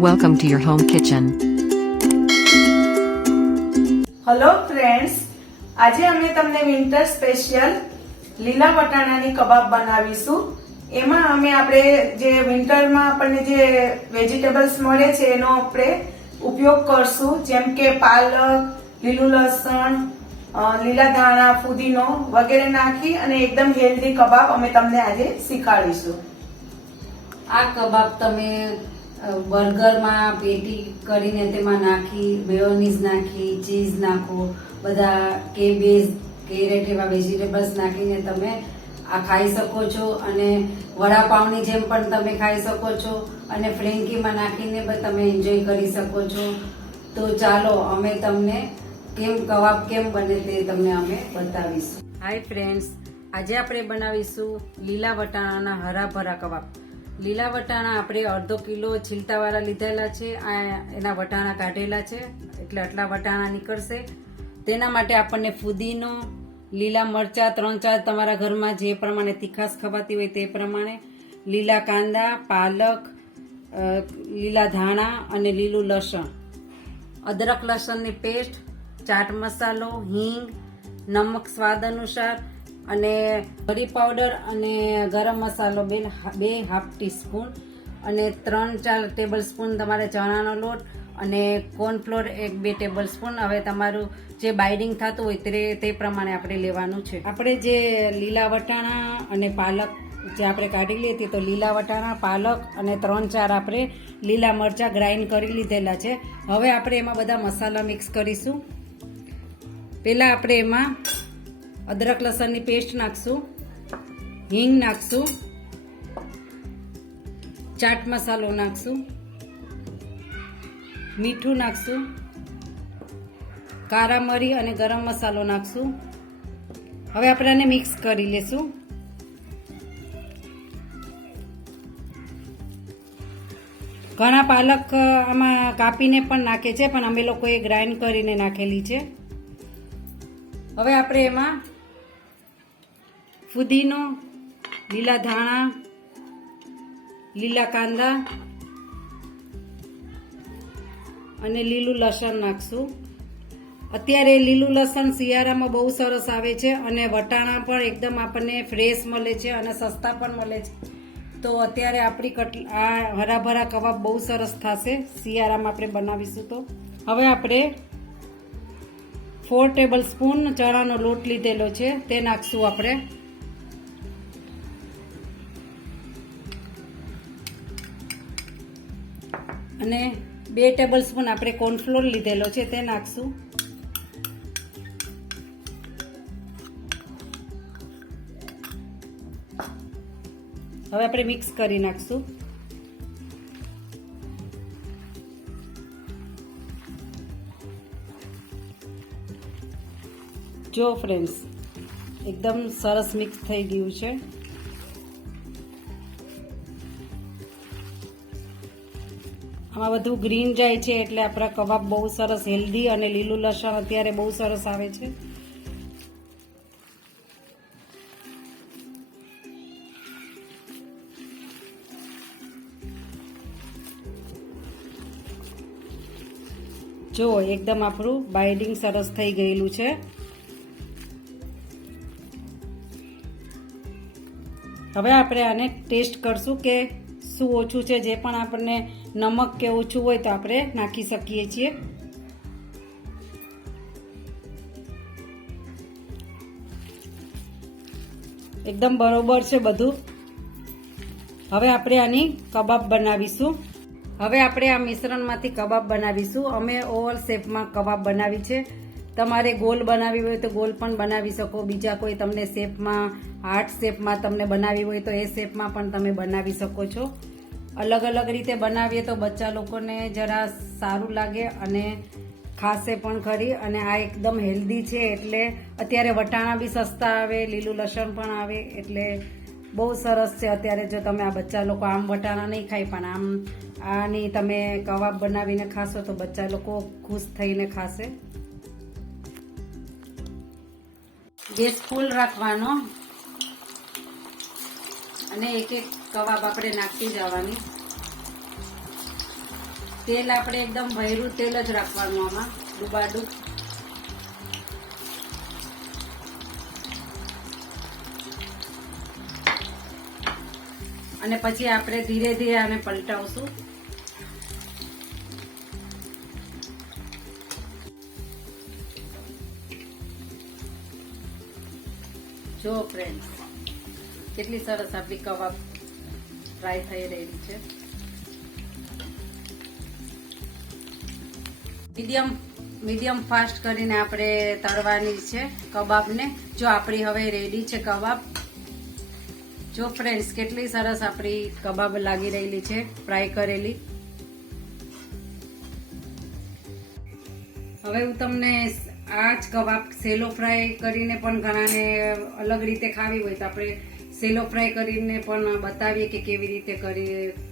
Welcome to your home kitchen. Hello friends, આજે અમે તમને વિન્ટર સ્પેશિયલ લીલા વટાણાની કબાબ બનાવીશું. એમાં અમે આપણે જે વિન્ટરમાં આપણને જે વેજીટેબલ્સ મળે છે એનો આપણે ઉપયોગ કરશું, જેમ કે પાલક, લીલું લસણ, લીલા ધાણા, ફુદીનો વગેરે નાખી અને એકદમ હેલ્ધી કબાબ અમે તમને આજે શીખવાડીશું. આ કબાબ તમે બર્ગરમાં પેટી કરીને તેમાં નાખી, મેયોનીઝ નાખી, ચીઝ નાખો, બધા કેબેજ, કેરેટ એવા વેજીટેબલ્સ નાખીને તમે આ ખાઈ શકો છો. અને વડાપાવની જેમ પણ તમે ખાઈ શકો છો અને ફ્રેન્કીમાં નાખીને પણ તમે એન્જોય કરી શકો છો. તો ચાલો અમે તમને કબાબ કેમ બને તે તમને અમે બતાવીશું. હાય ફ્રેન્ડ્સ, આજે આપણે બનાવીશું લીલા વટાણાના હરા ભરા કબાબ. લીલા વટાણા આપણે અડધો કિલો છીલટાવાળા લીધેલા છે. આ એના વટાણા કાઢેલા છે, એટલે આટલા વટાણા નીકળશે. તેના માટે આપણને ફુદીનો, લીલા મરચા 3-4 તમારા ઘરમાં જે પ્રમાણે તીખાશ ખવાતી હોય તે પ્રમાણે, લીલા કાંદા, પાલક, લીલા ધાણા અને લીલું લસણ, અદરક લસણની પેસ્ટ, ચાટ મસાલો, હિંગ, નમક સ્વાદ અનુસાર અને મરી પાવડર અને ગરમ મસાલો બે હાફ ટીસ્પૂન અને 3-4 ટેબલ સ્પૂન તમારે ચણાનો લોટ અને કોર્નફ્લોર 1-2 ટેબલ સ્પૂન. હવે તમારું જે બાઇડિંગ થતું હોય તે પ્રમાણે આપણે લેવાનું છે. આપણે જે લીલા વટાણા અને પાલક જે આપણે કાઢી લીધી, તો લીલા વટાણા, પાલક અને 3-4 આપણે લીલા મરચાં ગ્રાઇન્ડ કરી લીધેલા છે. હવે આપણે એમાં બધા મસાલા મિક્સ કરીશું. પહેલાં આપણે એમાં અદરક લસણની પેસ્ટ નાખશું, હિંગ નાખશું, ચાટ મસાલો નાખશું, મીઠું નાખશું, કારા મરી અને ગરમ મસાલો નાખશું. હવે આપણે આને મિક્સ કરી લેશું. ઘણા પાલક આમાં કાપીને પણ નાખે છે, પણ અમે લોકોએ ગ્રાઇન્ડ કરીને નાખેલી છે. હવે આપણે એમાં ફુદીનો, લીલા ધાણા, લીલા કાંદા અને લીલું લસણ નાખશું. અત્યારે લીલું લસણ શિયાળામાં બહુ સરસ આવે છે અને વટાણા પણ એકદમ આપણને ફ્રેશ મળે છે અને સસ્તા પણ મળે છે. તો અત્યારે આપણી આ હરાભરા કબાબ બહુ સરસ થશે શિયાળામાં આપણે બનાવીશું. તો હવે આપણે 4 ટેબલ સ્પૂન ચણાનો લોટ લીધેલો છે, તે નાખશું આપણે. અને 2 ટેબલ સ્પૂન આપણે કોર્નફ્લોર લીધેલો છે, તે નાખશું. હવે આપણે મિક્સ કરી નાખશું. જો ફ્રેન્ડ્સ, એકદમ સરસ મિક્સ થઈ ગયું છે. આમાં બધું ગ્રીન જાય છે એટલે આપણા કબાબ બહુ સરસ હેલ્ધી અને લીલું લસણ અત્યારે બહુ સરસ આવે છે. જો એકદમ આપણું બાઇડિંગ સરસ થઈ ગયેલું છે. હવે આપણે આને ટેસ્ટ કરશું કે શું ઓછું છે. જે પણ આપણને નમક કે ઓછું હોય તો આપણે નાખી શકીએ છીએ. એકદમ બરોબર છે બધું. હવે આપણે આની કબાબ બનાવીશું. હવે આપણે આ મિશ્રણમાંથી કબાબ બનાવીશું. અમે ઓવલ શેપમાં કબાબ બનાવી છે. તમારે ગોલ બનાવી હોય તો ગોલ પણ બનાવી શકો. બીજા કોઈ તમને શેપમાં, હાર્ટ શેપમાં તમને બનાવી હોય તો એ શેપમાં પણ તમે બનાવી શકો છો. અલગ અલગ રીતે બનાવીએ તો બચ્ચા લોકોને જરા સારું લાગે અને ખાશે પણ ખરી. અને આ એકદમ હેલ્ધી છે, એટલે અત્યારે વટાણા બી સસ્તા આવે, લીલું લસણ પણ આવે, એટલે બહુ સરસ છે. અત્યારે જો તમે આ બચ્ચા લોકો આમ વટાણા નહીં ખાય, પણ આમ આની તમે કબાબ બનાવીને ખાશો તો બચ્ચા લોકો ખુશ થઈને ખાશે. ગેસ ફૂલ રાખવાનો અને એક એક કબાબ આપણે નાખતી જવાની. તેલ આપણે એકદમ ભર્યું તેલ જ રાખવાનું આમાં ડુબાડુબ. અને પછી આપણે ધીરે ધીરે આને પલટાવશું. જો ફ્રેન્ડ્સ, કેટલી સરસ આપણી કબાબ ફ્રાય થઈ રહી છે. મીડિયમ ફાસ્ટ કરીને આપણે તળવાની છે કબાબને. જો આપણી હવે રેડી છે કબાબ. જો ફ્રેન્ડ્સ, કેટલી સરસ આપણી કબાબ લાગી રહેલી છે ફ્રાય કરેલી. હવે હું તમને આ જ કબાબ સેલો ફ્રાય કરીને પણ ઘણાને અલગ રીતે ખાવી હોય તો આપણે સેલો ફ્રાય કરીને પણ બતાવીએ કે કેવી રીતે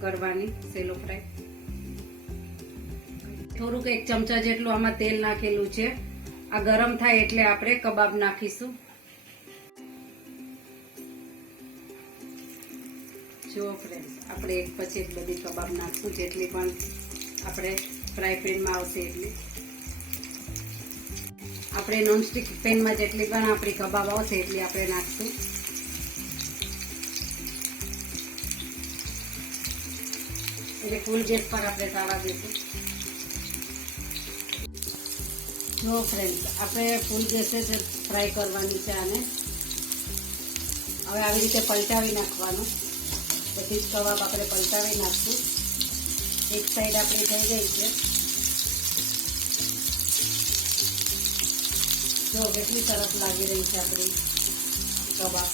કરવાની સેલો ફ્રાય. થોડુંક 1 ચમચા જેટલું આમાં તેલ નાખેલું છે. આ ગરમ થાય એટલે આપણે કબાબ નાખીશું. જો ફ્રેન્ડ્સ, આપણે એક પછી એક બધી કબાબ નાખશું, જેટલી પણ આપણે ફ્રાય પેનમાં આવશે એટલી. આપણે નોનસ્ટિક પેનમાં જેટલી પણ આપણી કબાબ આવશે એટલી આપણે નાખશું. એટલે ફૂલ ગેસ પર આપણે તાવા દઈશું. જો ફ્રેન્ડ્સ, આપણે ફૂલ ગેસે જ ફ્રાય કરવાની છે આને. હવે આવી રીતે પલટાવી નાખવાનું. બધી જ કબાબ આપણે પલટાવી નાખશું. એક સાઈડ આપણી થઈ ગઈ છે. જો કેટલી સરસ લાગી રહી છે આપણી કબાબ.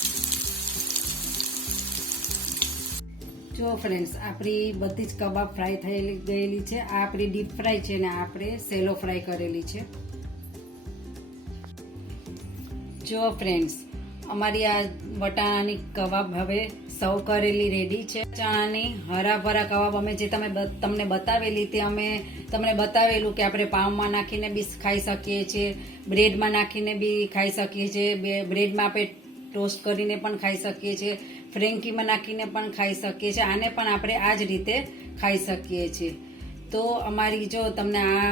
જો ફ્રેન્ડ્સ, આપણી બધી જ કબાબ ફ્રાય થઈ ગયેલી છે. આ આપણી ડીપ ફ્રાય છે ને આપણે સેલો ફ્રાય કરેલી છે. જો ફ્રેન્ડ્સ, અમારી આ વટાણાની કબાબ હવે સર્વ કરેલી રેડી છે. ચણાની હરા ભરા કબાબ અમે જે તમને બતાવેલી તે અમે તમને બતાવેલું કે આપણે પાઉંમાં નાખીને બી ખાઈ શકીએ છીએ, બ્રેડમાં નાખીને બી ખાઈ શકીએ છીએ, બ્રેડમાં આપણે ટોસ્ટ કરીને પણ ખાઈ શકીએ છીએ, ફ્રેન્કીમાં નાખીને પણ ખાઈ શકીએ છીએ. આને પણ આપણે આ જ રીતે ખાઈ શકીએ છીએ. તો અમારી જો તમને આ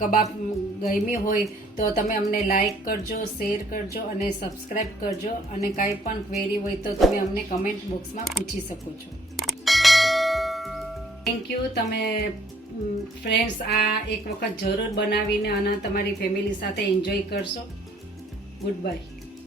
કબાબ ગમી હોય તો તમે અમને લાઈક કરજો, શેર કરજો અને સબસ્ક્રાઈબ કરજો. અને કાંઈ પણ ક્વેરી હોય તો તમે અમને કમેન્ટ બોક્સમાં પૂછી શકો છો. Thank you. તમે ફ્રેન્ડ્સ આ એક વખત જરૂર બનાવીને અને તમારી ફેમિલી સાથે એન્જોય કરશો. Good bye.